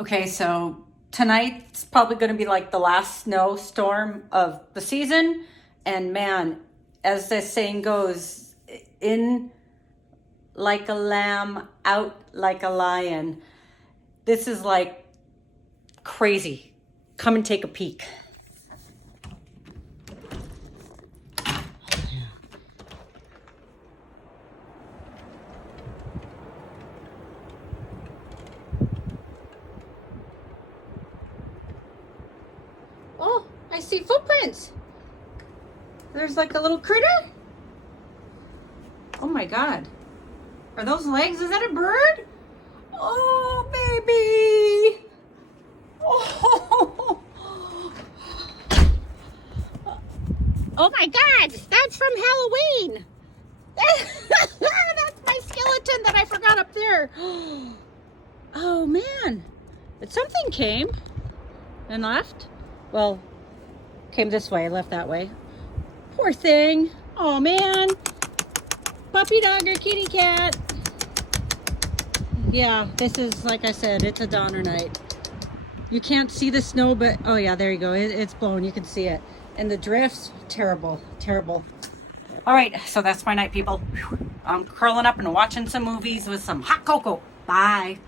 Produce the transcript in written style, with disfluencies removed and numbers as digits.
Okay, so tonight's probably going to be like the last snowstorm of the season. And man, as this saying goes, in like a lamb, out like a lion. This is like crazy. Come and take a peek. Oh, I see footprints. There's like a little critter. Oh my God. Are those legs? Is that a bird? Oh, baby. Oh, oh my God. That's from Halloween. That's my skeleton that I forgot up there. Oh man. But something came and left. Well, came this way, left that way. Poor thing. Oh man. Puppy dog or kitty cat. Yeah, this is, like I said, it's a Donner night. You can't see the snow, but oh yeah, there you go. It's blowing. You can see it. And the drifts, terrible, terrible. All right, so that's my night, people. I'm curling up and watching some movies with some hot cocoa. Bye.